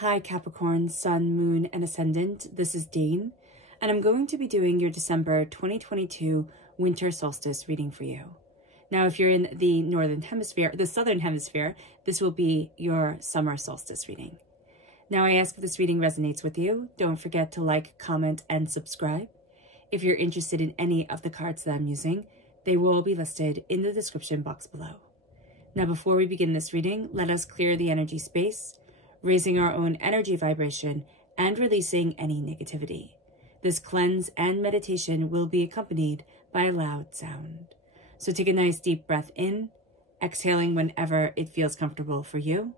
Hi Capricorn, Sun, Moon, and Ascendant. This is Dane, and I'm going to be doing your December 2022 Winter Solstice reading for you. Now, if you're in the Southern Hemisphere, this will be your Summer Solstice reading. Now, I ask if this reading resonates with you. Don't forget to like, comment, and subscribe. If you're interested in any of the cards that I'm using, they will all be listed in the description box below. Now, before we begin this reading, let us clear the energy space, raising our own energy vibration and releasing any negativity. This cleanse and meditation will be accompanied by a loud sound. So take a nice deep breath in, exhaling whenever it feels comfortable for you.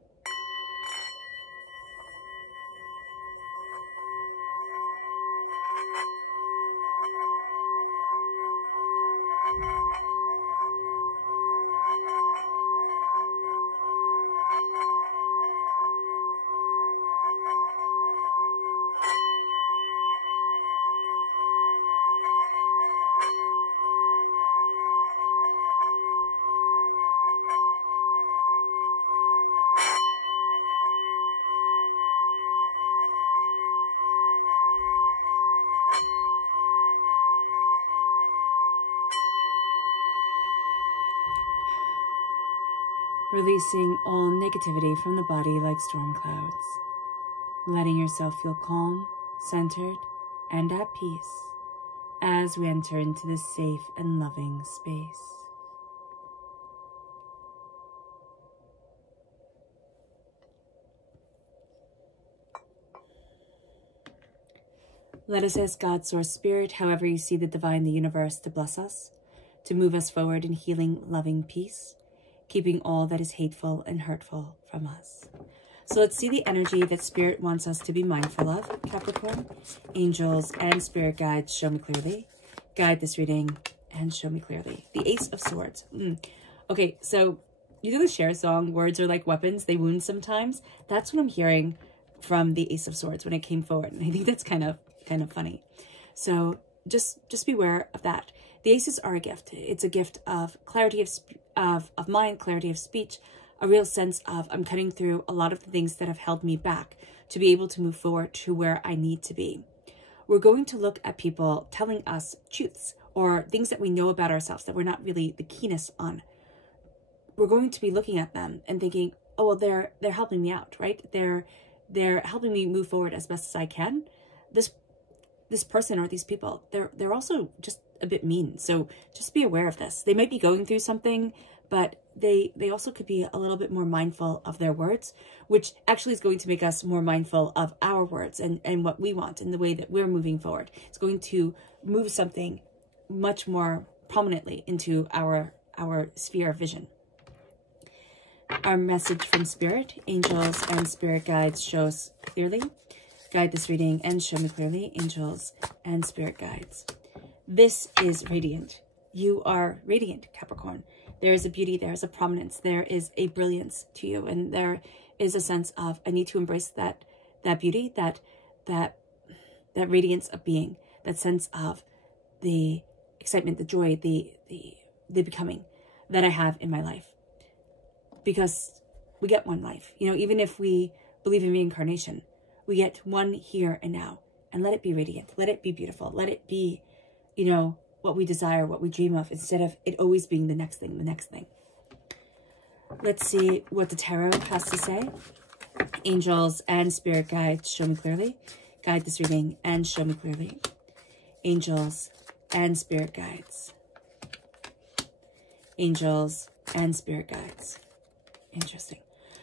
Releasing all negativity from the body like storm clouds. Letting yourself feel calm, centered, and at peace as we enter into this safe and loving space. Let us ask God, Source Spirit, however you see the divine, the universe, to bless us, to move us forward in healing, loving peace, keeping all that is hateful and hurtful from us. So let's see the energy that Spirit wants us to be mindful of, Capricorn. Angels and Spirit guides, show me clearly. Guide this reading and show me clearly. The Ace of Swords. Okay, so you know the Cher song, words are like weapons, they wound sometimes? That's what I'm hearing from the Ace of Swords when it came forward. And I think that's kind of funny. So just beware of that. The aces are a gift. It's a gift of clarity of mind, clarity of speech, a real sense of I'm cutting through a lot of the things that have held me back to be able to move forward to where I need to be. We're going to look at people telling us truths or things that we know about ourselves that we're not really the keenest on. We're going to be looking at them and thinking, oh, well, they're helping me out, right? They're helping me move forward as best as I can. This person or these people, they're also just a bit mean. So just be aware of this. They might be going through something, but they also could be a little bit more mindful of their words, which actually is going to make us more mindful of our words and what we want and the way that we're moving forward. It's going to move something much more prominently into our sphere of vision. Our message from Spirit, angels and Spirit guides, show us clearly. Guide this reading and show me clearly, angels and Spirit guides. This is radiant. You are radiant, Capricorn. There is a beauty, there is a prominence, there is a brilliance to you, and there is a sense of I need to embrace that beauty, that radiance of being, that sense of the excitement, the joy, the becoming that I have in my life. Because we get one life, you know, even if we believe in reincarnation, we get one here and now, and let it be radiant. Let it be beautiful. Let it be, you know, what we desire, what we dream of, instead of it always being the next thing, the next thing. Let's see what the tarot has to say. Angels and Spirit guides, show me clearly. Guide this reading and show me clearly. Angels and Spirit guides. Angels and Spirit guides. Interesting.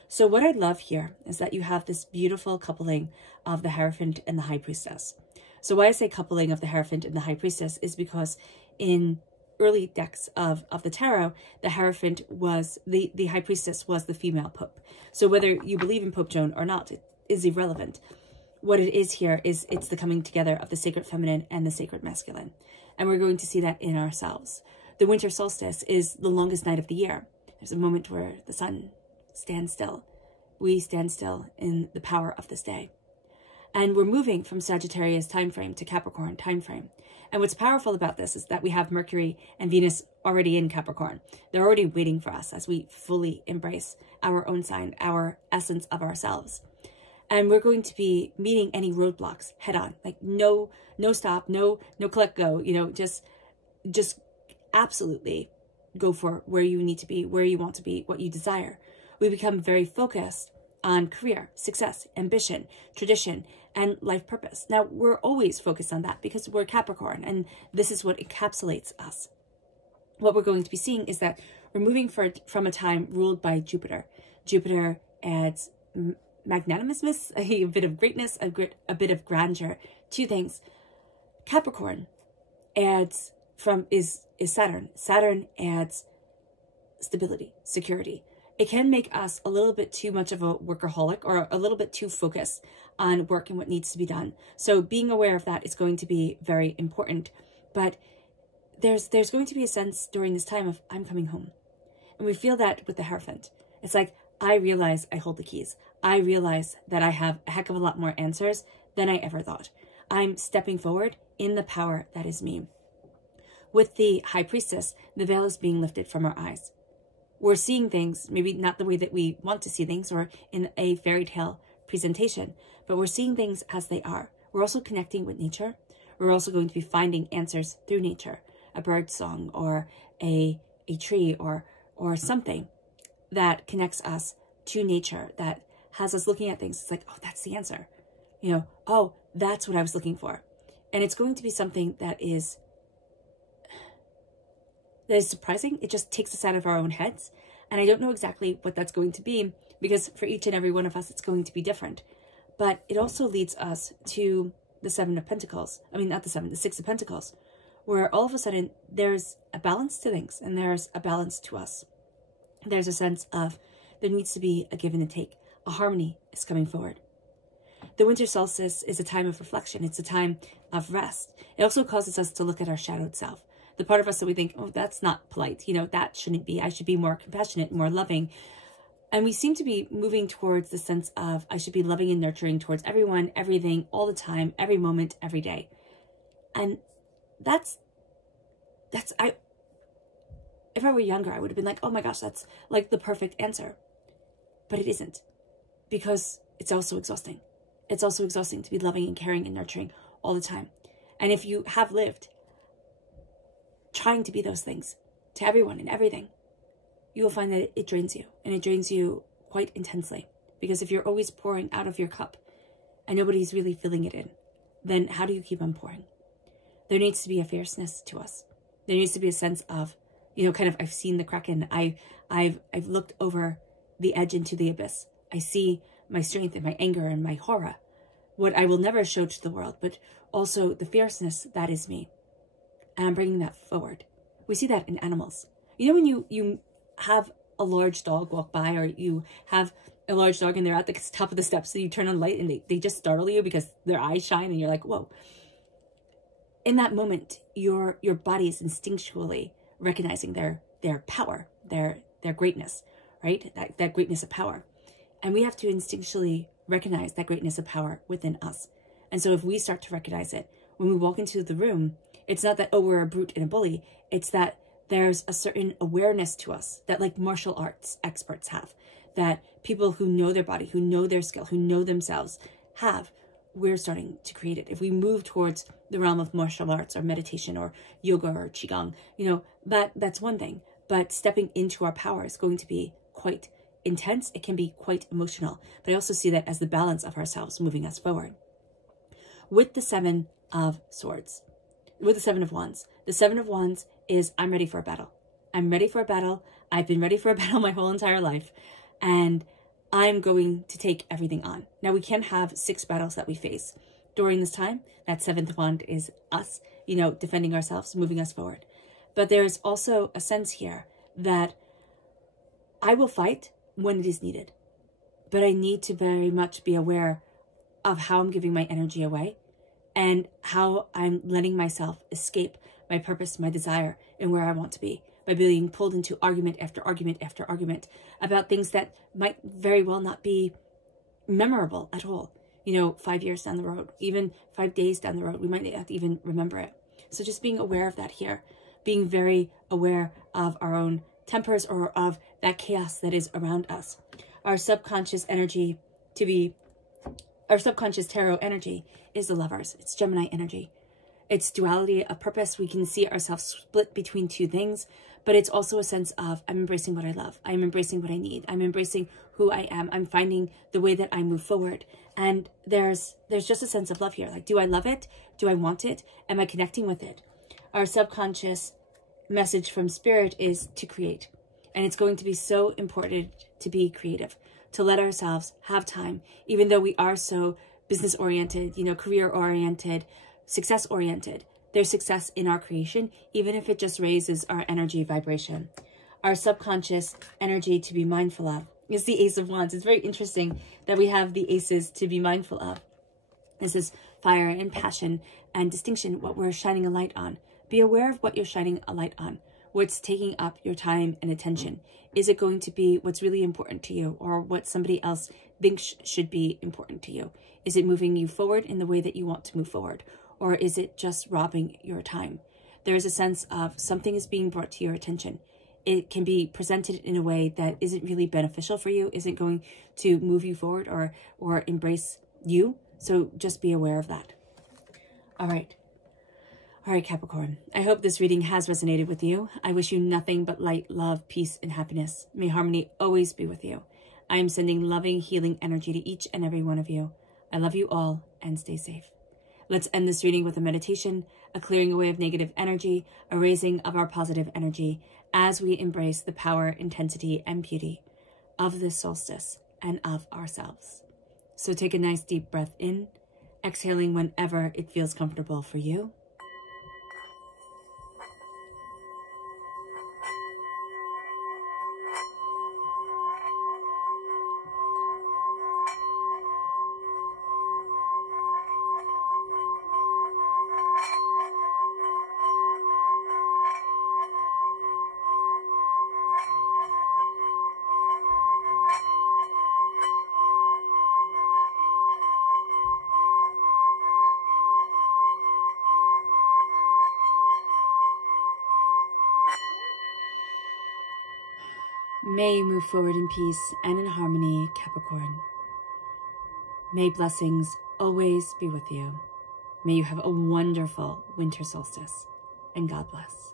So what I love here is that you have this beautiful coupling of the Hierophant and the High Priestess. So why I say coupling of the Hierophant and the High Priestess is because in early decks of the tarot, the Hierophant was, the High Priestess was the female Pope. So whether you believe in Pope Joan or not, it is irrelevant. What it is here is it's the coming together of the sacred feminine and the sacred masculine. And we're going to see that in ourselves. The winter solstice is the longest night of the year. There's a moment where the sun stands still. We stand still in the power of this day. And we're moving from Sagittarius time frame to Capricorn time frame. And what's powerful about this is that we have Mercury and Venus already in Capricorn. They're already waiting for us as we fully embrace our own sign, our essence of ourselves. And we're going to be meeting any roadblocks head on, like no stop, no click, go, you know, just absolutely go for where you need to be, where you want to be, what you desire. We become very focused on career, success, ambition, tradition, and life purpose. Now, we're always focused on that because we're Capricorn, and this is what encapsulates us. What we're going to be seeing is that we're moving from a time ruled by Jupiter. Jupiter adds magnanimousness, a bit of greatness, a bit of grandeur to things. Capricorn adds is Saturn. Saturn adds stability, security. It can make us a little bit too much of a workaholic, or a little bit too focused on work and what needs to be done. So being aware of that is going to be very important. But there's going to be a sense during this time of, I'm coming home. And we feel that with the Hierophant. It's like, I realize I hold the keys. I realize that I have a heck of a lot more answers than I ever thought. I'm stepping forward in the power that is me. With the High Priestess, the veil is being lifted from our eyes. We're seeing things, maybe not the way that we want to see things or in a fairy tale presentation, but we're seeing things as they are. We're also connecting with nature. We're also going to be finding answers through nature, a bird song or a tree or something that connects us to nature, that has us looking at things. It's like, oh, that's the answer. You know, oh, that's what I was looking for. And it's going to be something that is surprising. It just takes us out of our own heads. And I don't know exactly what that's going to be, because for each and every one of us, it's going to be different. But it also leads us to the Seven of Pentacles. I mean, not the Seven, the Six of Pentacles, where all of a sudden there's a balance to things and there's a balance to us. There's a sense of there needs to be a give and a take. A harmony is coming forward. The winter solstice is a time of reflection. It's a time of rest. It also causes us to look at our shadowed self. The part of us that we think, oh, that's not polite. You know, that shouldn't be. I should be more compassionate, more loving. And we seem to be moving towards the sense of I should be loving and nurturing towards everyone, everything, all the time, every moment, every day. And if I were younger, I would have been like, oh my gosh, that's like the perfect answer. But it isn't, because it's also exhausting. It's also exhausting to be loving and caring and nurturing all the time. And if you have lived trying to be those things to everyone and everything, you will find that it drains you, and it drains you quite intensely. Because if you're always pouring out of your cup and nobody's really filling it in, then how do you keep on pouring? There needs to be a fierceness to us. There needs to be a sense of, you know, kind of, I've seen the Kraken. I've looked over the edge into the abyss. I see my strength and my anger and my horror, what I will never show to the world, but also the fierceness that is me. And I'm bringing that forward. We see that in animals. You know, when you have a large dog walk by, or you have a large dog and they're at the top of the steps, so you turn on the light and they just startle you because their eyes shine and you're like, whoa. In that moment, your body is instinctually recognizing their power, their greatness, right? That greatness of power. And we have to instinctually recognize that greatness of power within us. And so if we start to recognize it, when we walk into the room, it's not that, oh, we're a brute and a bully. It's that there's a certain awareness to us that like martial arts experts have, that people who know their body, who know their skill, who know themselves have. We're starting to create it. If we move towards the realm of martial arts or meditation or yoga or qigong, you know, that's one thing. But stepping into our power is going to be quite intense. It can be quite emotional. But I also see that as the balance of ourselves moving us forward. With the Seven of Swords, with the Seven of Wands. The Seven of Wands is, I'm ready for a battle. I'm ready for a battle. I've been ready for a battle my whole entire life. And I'm going to take everything on. Now, we can have 6 battles that we face during this time. That 7th wand is us, you know, defending ourselves, moving us forward. But there's also a sense here that I will fight when it is needed. But I need to very much be aware of how I'm giving my energy away and how I'm letting myself escape my purpose, my desire, and where I want to be, by being pulled into argument after argument after argument about things that might very well not be memorable at all. You know, 5 years down the road, even 5 days down the road, we might not even remember it. So just being aware of that here, being very aware of our own tempers or of that chaos that is around us. Our subconscious energy to be our subconscious tarot energy is the Lovers. It's Gemini energy. It's duality of purpose. We can see ourselves split between two things, but it's also a sense of, I'm embracing what I love. I'm embracing what I need. I'm embracing who I am. I'm finding the way that I move forward. And there's just a sense of love here. Like, do I love it? Do I want it? Am I connecting with it? Our subconscious message from Spirit is to create. And it's going to be so important to be creative, to let ourselves have time, even though we are so business-oriented, you know, career-oriented, success-oriented. There's success in our creation, even if it just raises our energy vibration. Our subconscious energy to be mindful of is the Ace of Wands. It's very interesting that we have the aces to be mindful of. This is fire and passion and distinction, what we're shining a light on. Be aware of what you're shining a light on, what's taking up your time and attention. Is it going to be what's really important to you, or what somebody else thinks should be important to you? Is it moving you forward in the way that you want to move forward? Or is it just robbing your time? There is a sense of something is being brought to your attention. It can be presented in a way that isn't really beneficial for you, isn't going to move you forward or embrace you. So just be aware of that. All right, Capricorn. I hope this reading has resonated with you. I wish you nothing but light, love, peace, and happiness. May harmony always be with you. I am sending loving, healing energy to each and every one of you. I love you all, and stay safe. Let's end this reading with a meditation, a clearing away of negative energy, a raising of our positive energy as we embrace the power, intensity, and beauty of this solstice and of ourselves. So take a nice deep breath in, exhaling whenever it feels comfortable for you. May you move forward in peace and in harmony, Capricorn. May blessings always be with you. May you have a wonderful winter solstice, and God bless.